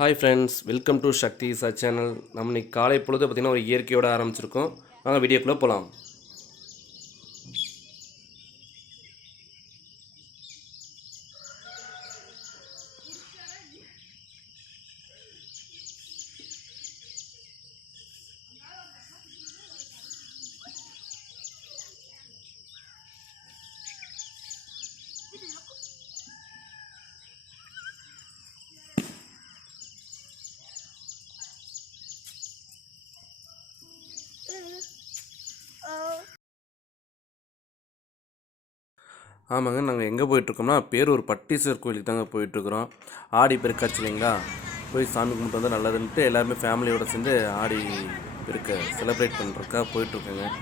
Hi friends, welcome to சக்தி சா channel. நம்ம இன்னைக்கு காலை பொழுது பார்த்திங்கன்னா ஒரு இயற்கையோடு ஆரம்பிச்சிருக்கோம். வாங்க வீடியோக்குள்ளே போகலாம். ஆமாங்க, நாங்கள் எங்கே போயிட்டுருக்கோம்னா பேரூர் பட்டீஸ்வரர் கோயிலுக்கு தாங்க போயிட்டுருக்குறோம். ஆடி பெருக்காச்சு இல்லைங்களா, போய் சாமி கும்பிட்டு வந்தால் நல்லதுன்ட்டு எல்லாருமே ஃபேமிலியோடு சேர்ந்து ஆடி பெருக்க செலிப்ரேட் பண்ணுறதுக்காக போயிட்டுருக்கோங்க.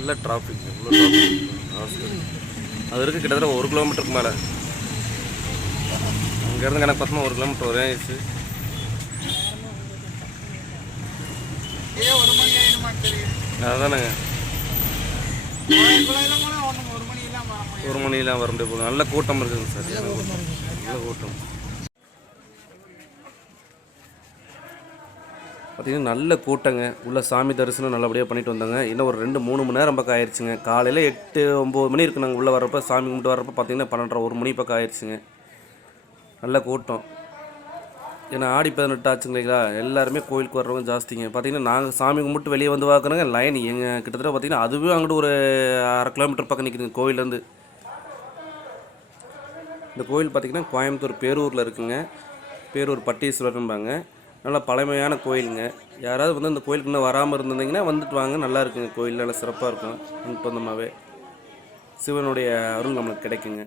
நல்ல டிராஃபிக், எவ்வளோ டிராஃபிக் அது இருக்குது. கிட்டத்தட்ட 1 கிலோமீட்டருக்கு மேலே இங்கேருந்து கணக்கு பார்த்தோம்னா 1 கிலோமீட்டர் ஒரே ஆயிடுச்சு. அதுதானேங்க, 1 மணிலாம் வர முடியாது. நல்ல கூட்டம் இருக்குதுங்க சார், நல்ல கூட்டம். பார்த்திங்கன்னா நல்ல கூட்டங்க. உள்ள சாமி தரிசனம் நல்லபடியாக பண்ணிட்டு வந்தாங்க. இன்னும் ஒரு 2-3 மணி நேரம் பக்கம் ஆயிடுச்சுங்க. காலையில் 8-9 மணி இருக்குது நாங்கள் உள்ளே வரப்போ, சாமி கும்பிட்டு வரப்போ பார்த்திங்கன்னா 12:30-1 மணி பக்கம் ஆயிடுச்சுங்க. நல்ல கூட்டம். ஏன்னா ஆடி 18 ஆச்சுங்க இல்லைங்களா, எல்லாருமே கோயிலுக்கு வர்றவங்க ஜாஸ்திங்க. பார்த்திங்கன்னா நாங்கள் சாமி கும்பிட்டு வெளியே வந்து பார்க்குறோங்க, லைன் எங்கள் கிட்டத்தட்ட பார்த்திங்கன்னா அதுவே அங்கிட்டு ஒரு 1/2 கிலோமீட்டர் பக்கம் நிற்குதுங்க கோயிலேருந்து. இந்த கோயில் பார்த்திங்கன்னா கோயம்புத்தூர் பேரூரில் இருக்குங்க. பேரூர் பட்டீஸ்வரர்ம்பாங்க. நல்லா பழமையான கோயிலுங்க. யாராவது வந்து அந்த கோயிலுக்கு இன்னும் வராமல் இருந்திருந்தீங்கன்னா வந்துட்டு வாங்க, நல்லா இருக்குங்க. கோயில் நல்லா சிறப்பாக இருக்கும். வந்துட்டு வந்தோமாவே சிவனுடைய அருள் நம்மளுக்கு கிடைக்குங்க.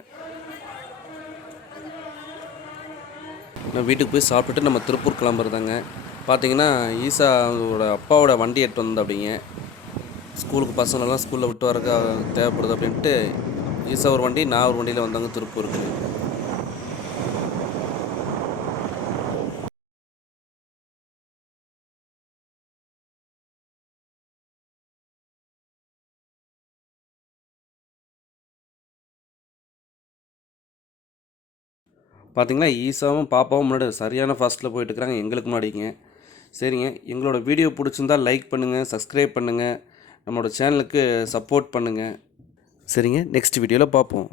நான் வீட்டுக்கு போய் சாப்பிட்டுட்டு நம்ம திருப்பூர் கிளம்புறதாங்க. பார்த்தீங்கன்னா ஈசாவோட அப்பாவோட வண்டி எடுத்து வந்தது அப்படிங்க. ஸ்கூலுக்கு பசங்களெல்லாம் ஸ்கூலில் விட்டு வரக்க தேவைப்படுது அப்படின்ட்டு ஈசா ஒரு வண்டி, நான் ஒரு வண்டியில் வந்தாங்க திருப்பூருக்கு. பார்த்திங்கன்னா ஈசாவும் பாப்பாவும் முன்னாடி சரியான ஃபாஸ்ட்டில் போயிட்டுருக்குறாங்க, எங்களுக்கு முன்னாடிங்க. சரிங்க, எங்களோட வீடியோ பிடிச்சிருந்தால் லைக் பண்ணுங்கள், சப்ஸ்கிரைப் பண்ணுங்கள், நம்மளோட சேனலுக்கு சப்போர்ட் பண்ணுங்கள். சரிங்க, நெக்ஸ்ட் வீடியோவில் பார்ப்போம்.